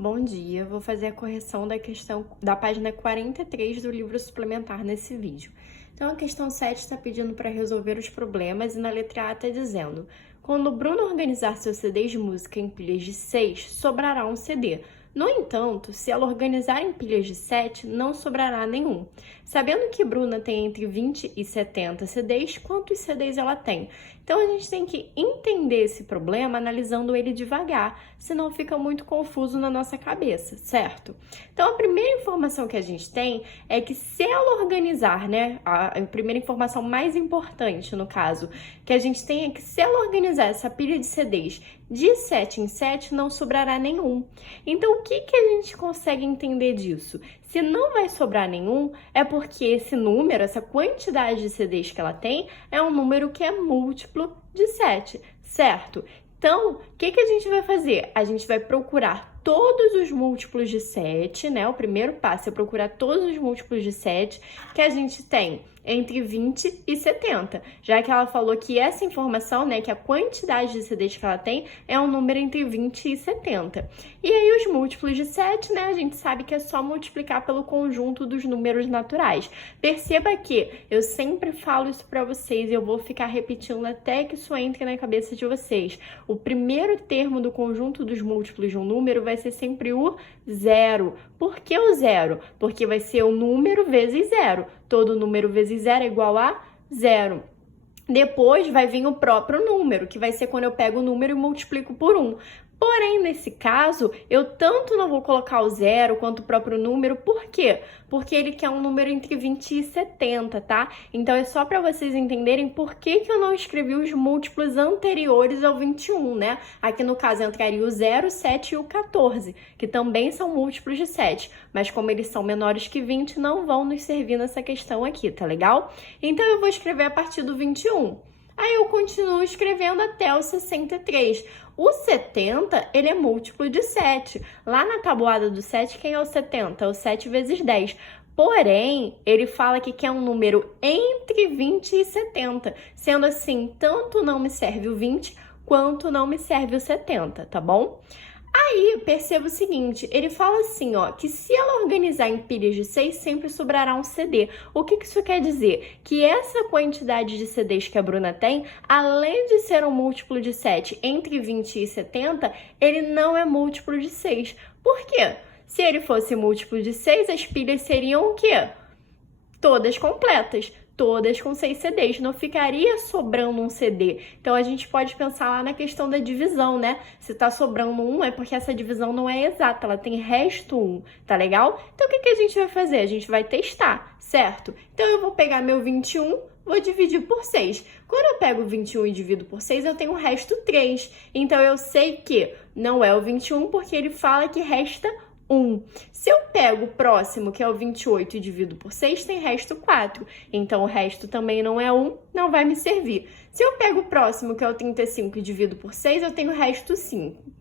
Bom dia, vou fazer a correção da questão da página 43 do livro suplementar nesse vídeo. Então, a questão 7 está pedindo para resolver os problemas e na letra A está dizendo: quando o Bruno organizar seus CDs de música em pilhas de 6, sobrará um CD. No entanto, se ela organizar em pilhas de 7, não sobrará nenhum. Sabendo que Bruna tem entre 20 e 70 CDs, quantos CDs ela tem? Então, a gente tem que entender esse problema analisando ele devagar, senão fica muito confuso na nossa cabeça, certo? Então, a primeira informação que a gente tem é que se ela organizar, né, a primeira informação mais importante, no caso, que a gente tem é que se ela organizar essa pilha de CDs de 7 em 7, não sobrará nenhum. Então, o que a gente consegue entender disso? Se não vai sobrar nenhum, é porque esse número, essa quantidade de CDs que ela tem, é um número que é múltiplo de 7, certo? Então, o que a gente vai fazer? A gente vai procurar todos os múltiplos de 7, né? O primeiro passo é procurar todos os múltiplos de 7 que a gente tem entre 20 e 70, já que ela falou que essa informação, né, que a quantidade de CDs que ela tem é um número entre 20 e 70. E aí os múltiplos de 7, né, a gente sabe que é só multiplicar pelo conjunto dos números naturais. Perceba que eu sempre falo isso para vocês e eu vou ficar repetindo até que isso entre na cabeça de vocês. O primeiro termo do conjunto dos múltiplos de um número vai ser sempre o zero. Por que o zero? Porque vai ser o número vezes zero. Todo número vezes zero é igual a zero. Depois vai vir o próprio número, que vai ser quando eu pego o número e multiplico por 1. Porém, nesse caso, eu tanto não vou colocar o zero quanto o próprio número. Por quê? Porque ele quer um número entre 20 e 70, tá? Então, é só para vocês entenderem por que eu não escrevi os múltiplos anteriores ao 21, né? Aqui, no caso, entraria o 0, 7 e o 14, que também são múltiplos de 7. Mas, como eles são menores que 20, não vão nos servir nessa questão aqui, tá legal? Então, eu vou escrever a partir do 21. Aí eu continuo escrevendo até o 63. O 70, ele é múltiplo de 7. Lá na tabuada do 7, quem é o 70? É o 7 vezes 10. Porém, ele fala que quer um número entre 20 e 70. Sendo assim, tanto não me serve o 20, quanto não me serve o 70, tá bom? Aí, perceba o seguinte, ele fala assim, ó, que se ela organizar em pilhas de 6, sempre sobrará um CD. O que isso quer dizer? Que essa quantidade de CDs que a Bruna tem, além de ser um múltiplo de 7 entre 20 e 70, ele não é múltiplo de 6. Por quê? Se ele fosse múltiplo de 6, as pilhas seriam o quê? Todas completas. Todas com 6 CDs, não ficaria sobrando um CD. Então, a gente pode pensar lá na questão da divisão, né? Se tá sobrando um, é porque essa divisão não é exata, ela tem resto 1, tá legal? Então, o que a gente vai fazer? A gente vai testar, certo? Então, eu vou pegar meu 21, vou dividir por 6. Quando eu pego 21 e divido por 6, eu tenho o resto 3. Então, eu sei que não é o 21, porque ele fala que resta 1. Se eu pego o próximo, que é o 28, e divido por 6, tem resto 4. Então, o resto também não é 1, não vai me servir. Se eu pego o próximo, que é o 35, e divido por 6, eu tenho resto 5.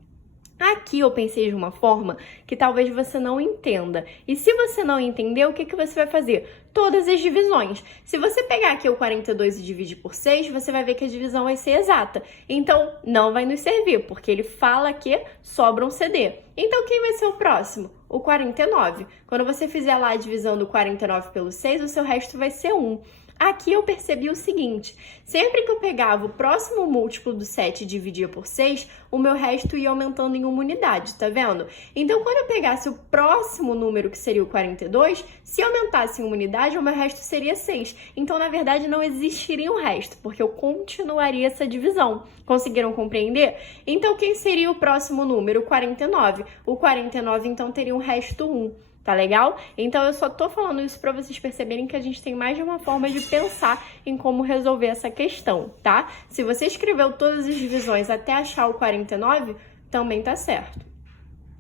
Aqui eu pensei de uma forma que talvez você não entenda. E se você não entender, o que você vai fazer? Todas as divisões. Se você pegar aqui o 42 e dividir por 6, você vai ver que a divisão vai ser exata. Então, não vai nos servir, porque ele fala que sobra um CD. Então, quem vai ser o próximo? O 49. Quando você fizer lá a divisão do 49 pelo 6, o seu resto vai ser 1. Aqui eu percebi o seguinte, sempre que eu pegava o próximo múltiplo do 7 e dividia por 6, o meu resto ia aumentando em uma unidade, tá vendo? Então, quando eu pegasse o próximo número, que seria o 42, se aumentasse em uma unidade, o meu resto seria 6. Então, na verdade, não existiria um resto, porque eu continuaria essa divisão. Conseguiram compreender? Então, quem seria o próximo número? O 49. O 49, então, teria um resto 1. Tá legal? Então, eu só tô falando isso para vocês perceberem que a gente tem mais de uma forma de pensar em como resolver essa questão, tá? Se você escreveu todas as divisões até achar o 49, também tá certo.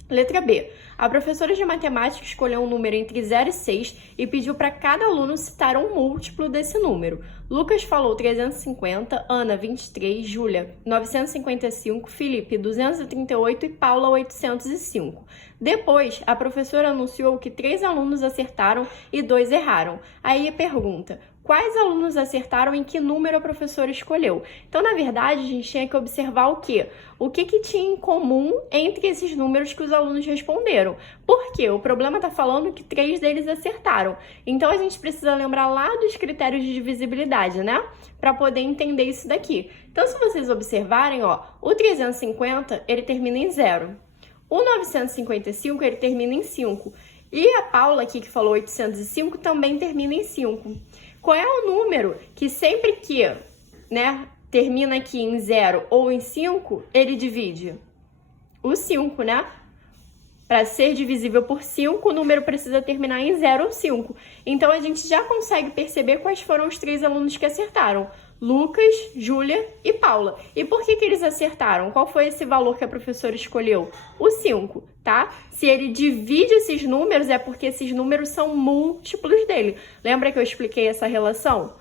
Letra B. A professora de matemática escolheu um número entre 0 e 6 e pediu para cada aluno citar um múltiplo desse número. Lucas falou 350, Ana 23, Júlia 955, Felipe 238 e Paula 805. Depois, a professora anunciou que 3 alunos acertaram e 2 erraram. Aí a pergunta: quais alunos acertaram e que número a professora escolheu? Então, na verdade, a gente tinha que observar o quê? O que tinha em comum entre esses números que os alunos responderam. Por quê? O problema está falando que 3 deles acertaram. Então, a gente precisa lembrar lá dos critérios de divisibilidade, né? Para poder entender isso daqui. Então, se vocês observarem, ó, o 350, ele termina em 0. O 955, ele termina em 5. E a Paula aqui, que falou 805, também termina em 5. Qual é o número que sempre que, né, termina aqui em 0 ou em 5, ele divide? O 5, né? Para ser divisível por 5, o número precisa terminar em 0 ou 5. Então, a gente já consegue perceber quais foram os 3 alunos que acertaram. Lucas, Júlia e Paula. E por que eles acertaram? Qual foi esse valor que a professora escolheu? O 5, tá? Se ele divide esses números, é porque esses números são múltiplos dele. Lembra que eu expliquei essa relação?